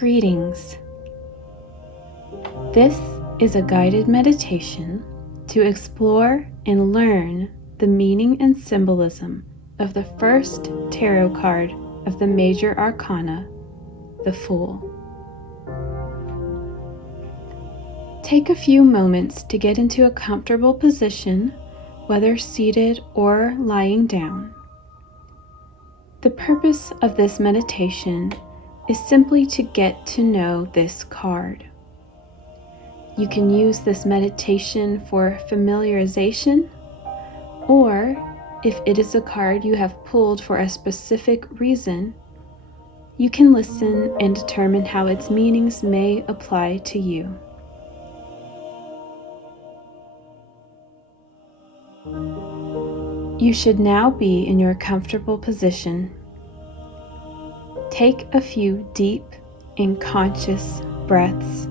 Greetings. This is a guided meditation to explore and learn the meaning and symbolism of the first tarot card of the major arcana, the Fool. Take a few moments to get into a comfortable position, whether seated or lying down. The purpose of this meditation is simply to get to know this card. You can use this meditation for familiarization, or if it is a card you have pulled for a specific reason, you can listen and determine how its meanings may apply to you. You should now be in your comfortable position. Take a few deep and conscious breaths,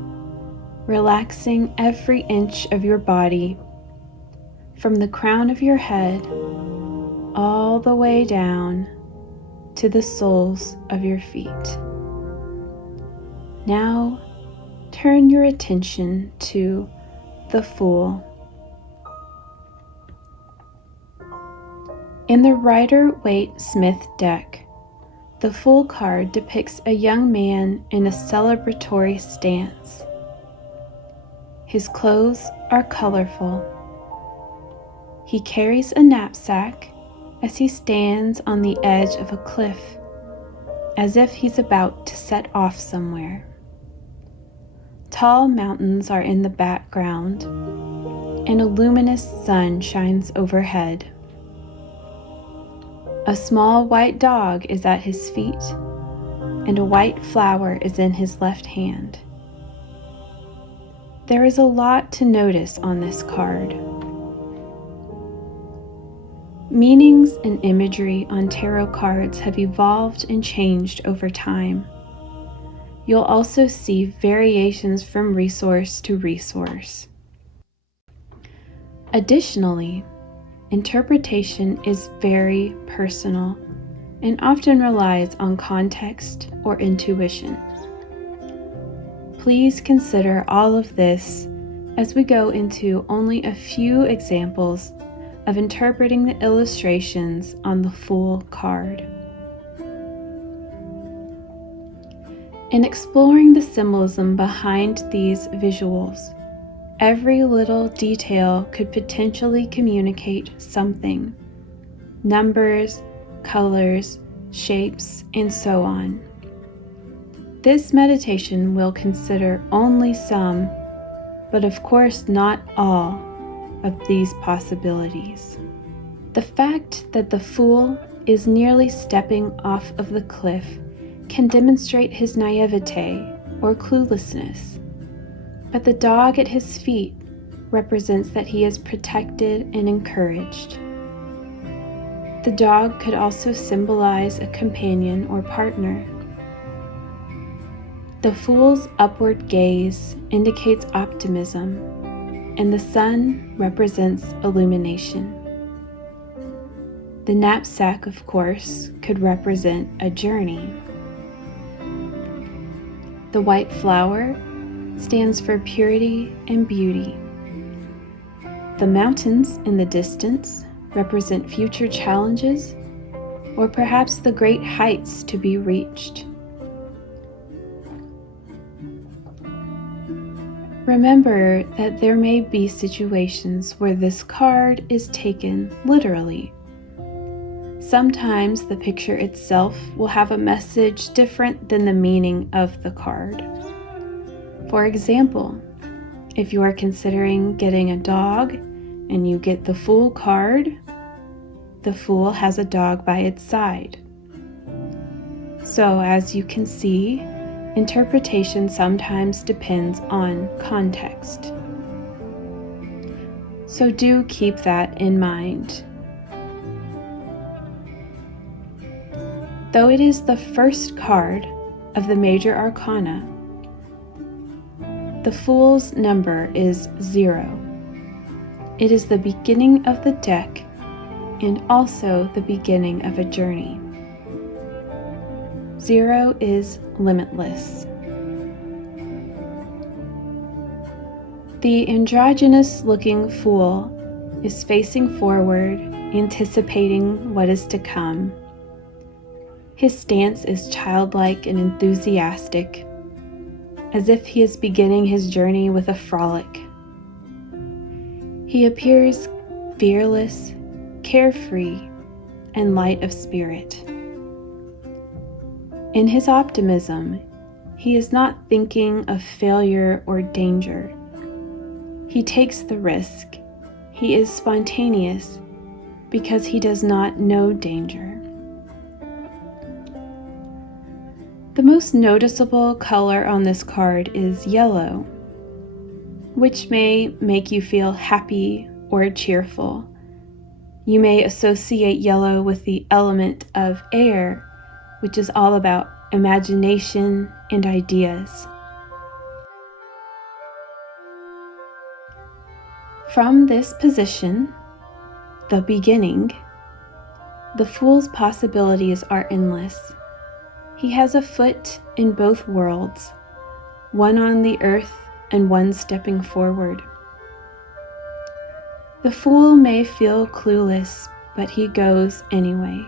relaxing every inch of your body, from the crown of your head all the way down to the soles of your feet. Now turn your attention to the Fool. In the Rider-Waite-Smith deck, the Fool card depicts a young man in a celebratory stance. His clothes are colorful. He carries a knapsack as he stands on the edge of a cliff, as if he's about to set off somewhere. Tall mountains are in the background, and a luminous sun shines overhead. A small white dog is at his feet, and a white flower is in his left hand. There is a lot to notice on this card. Meanings and imagery on tarot cards have evolved and changed over time. You'll also see variations from resource to resource. Additionally, interpretation is very personal and often relies on context or intuition. Please consider all of this as we go into only a few examples of interpreting the illustrations on the Fool card. In exploring the symbolism behind these visuals, every little detail could potentially communicate something: numbers, colors, shapes, and so on. This meditation will consider only some, but of course not all, of these possibilities. The fact that the Fool is nearly stepping off of the cliff can demonstrate his naivete or cluelessness. But the dog at his feet represents that he is protected and encouraged. The dog could also symbolize a companion or partner. The Fool's upward gaze indicates optimism, and the sun represents illumination. The knapsack, of course, could represent a journey. The white flower stands for purity and beauty. The mountains in the distance represent future challenges, or perhaps the great heights to be reached. Remember that there may be situations where this card is taken literally. Sometimes the picture itself will have a message different than the meaning of the card. For example, if you are considering getting a dog and you get the Fool card, the Fool has a dog by its side. So as you can see, interpretation sometimes depends on context. So do keep that in mind. Though it is the first card of the major arcana, the Fool's number is 0. It is the beginning of the deck and also the beginning of a journey. 0 is limitless. The androgynous-looking fool is facing forward, anticipating what is to come. His stance is childlike and enthusiastic, as if he is beginning his journey with a frolic. He appears fearless, carefree, and light of spirit. In his optimism, he is not thinking of failure or danger. He takes the risk. He is spontaneous because he does not know danger. The most noticeable color on this card is yellow, which may make you feel happy or cheerful. You may associate yellow with the element of air, which is all about imagination and ideas. From this position, the beginning, the fool's possibilities are endless. He has a foot in both worlds, one on the earth and one stepping forward. The fool may feel clueless, but he goes anyway.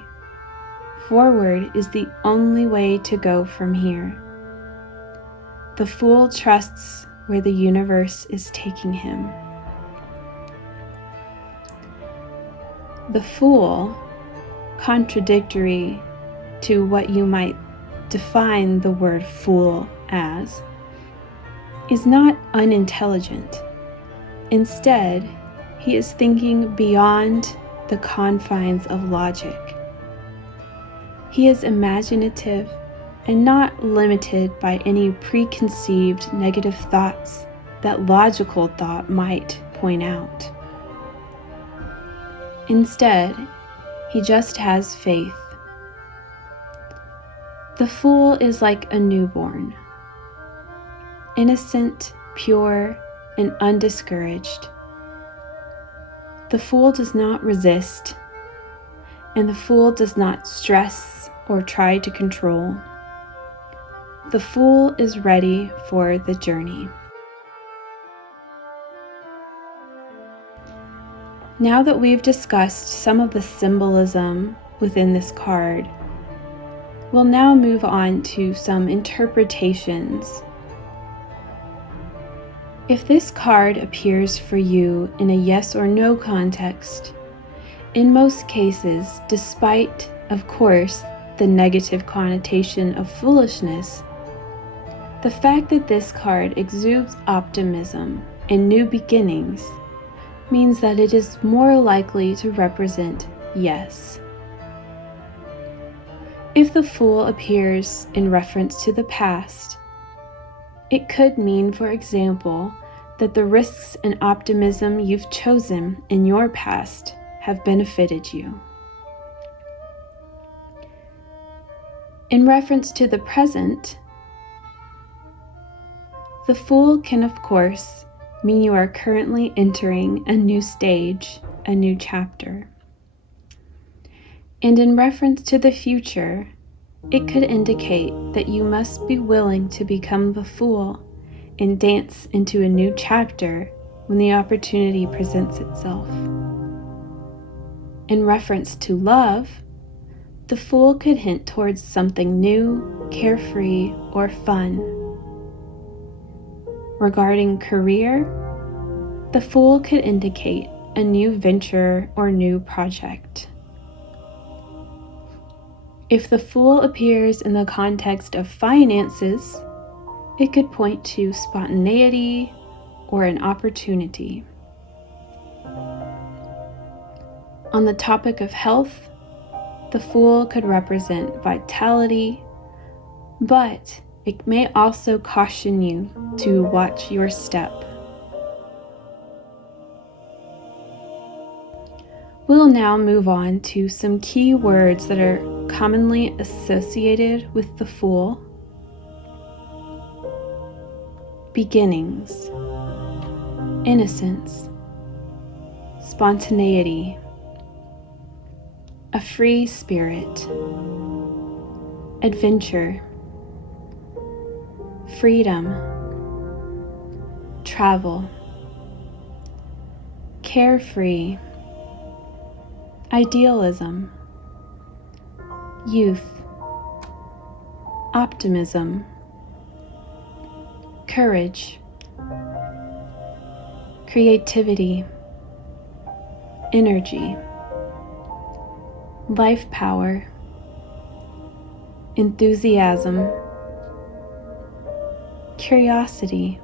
Forward is the only way to go from here. The fool trusts where the universe is taking him. The fool, contradictory to what you might define the word fool as, is not unintelligent. Instead, he is thinking beyond the confines of logic. He is imaginative and not limited by any preconceived negative thoughts that logical thought might point out. Instead, he just has faith. The fool is like a newborn, innocent, pure, and undiscouraged. The fool does not resist, and the fool does not stress or try to control. The fool is ready for the journey. Now that we've discussed some of the symbolism within this card, we'll now move on to some interpretations. If this card appears for you in a yes or no context, in most cases, despite, of course, the negative connotation of foolishness, the fact that this card exudes optimism and new beginnings means that it is more likely to represent yes. If the fool appears in reference to the past, it could mean, for example, that the risks and optimism you've chosen in your past have benefited you. In reference to the present, the fool can, of course, mean you are currently entering a new stage, a new chapter. And in reference to the future, it could indicate that you must be willing to become the fool and dance into a new chapter when the opportunity presents itself. In reference to love, the fool could hint towards something new, carefree, or fun. Regarding career, the fool could indicate a new venture or new project. If the fool appears in the context of finances, it could point to spontaneity or an opportunity. On the topic of health, the fool could represent vitality, but it may also caution you to watch your step. We'll now move on to some key words that are commonly associated with the fool. Beginnings, innocence, spontaneity, a free spirit, adventure, freedom, travel, carefree, idealism, youth, optimism, courage, creativity, energy, life power, enthusiasm, curiosity,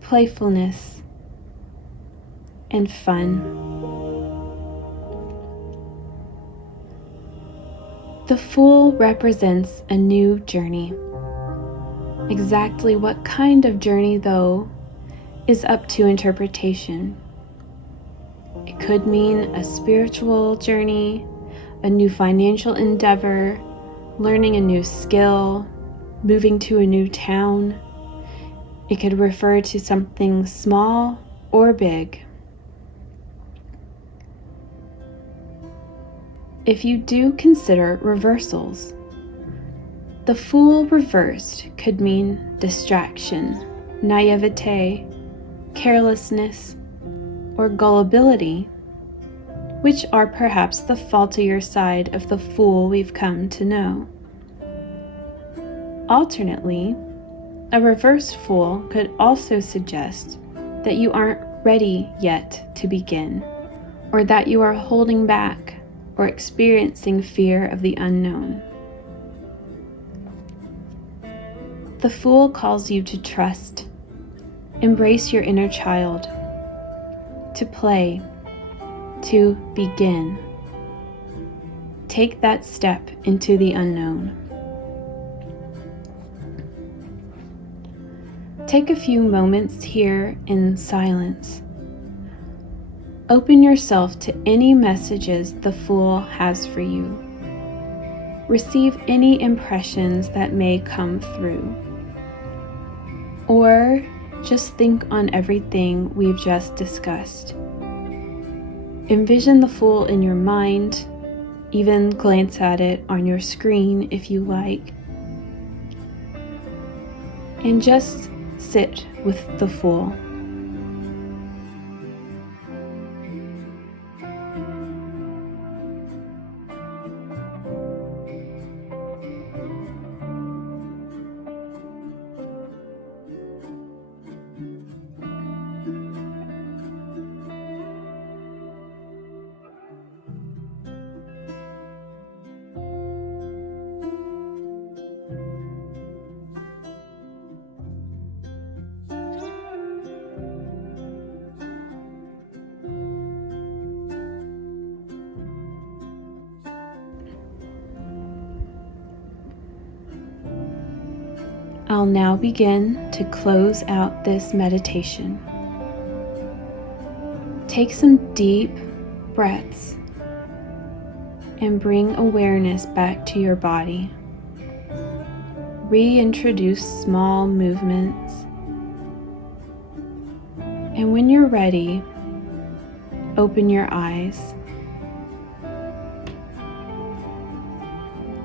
playfulness, and fun. The Fool represents a new journey. Exactly what kind of journey, though, is up to interpretation. It could mean a spiritual journey, a new financial endeavor, learning a new skill, moving to a new town. It could refer to something small or big. If you do consider reversals, the Fool reversed could mean distraction, naivete, carelessness, or gullibility, which are perhaps the faultier side of the Fool we've come to know. Alternately, a reversed Fool could also suggest that you aren't ready yet to begin, or that you are holding back or experiencing fear of the unknown. The Fool calls you to trust, embrace your inner child, to play, to begin. Take that step into the unknown. Take a few moments here in silence. Open yourself to any messages the Fool has for you. Receive any impressions that may come through. Or just think on everything we've just discussed. Envision the Fool in your mind, even glance at it on your screen if you like. And just sit with the Fool. I'll now begin to close out this meditation. Take some deep breaths and bring awareness back to your body. Reintroduce small movements. And when you're ready, open your eyes.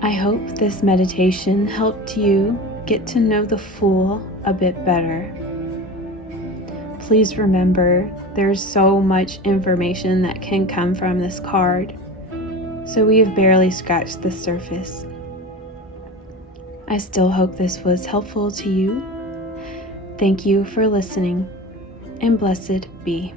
I hope this meditation helped you get to know the Fool a bit better. Please remember, there's so much information that can come from this card, so we have barely scratched the surface. I still hope this was helpful to you. Thank you for listening, and blessed be.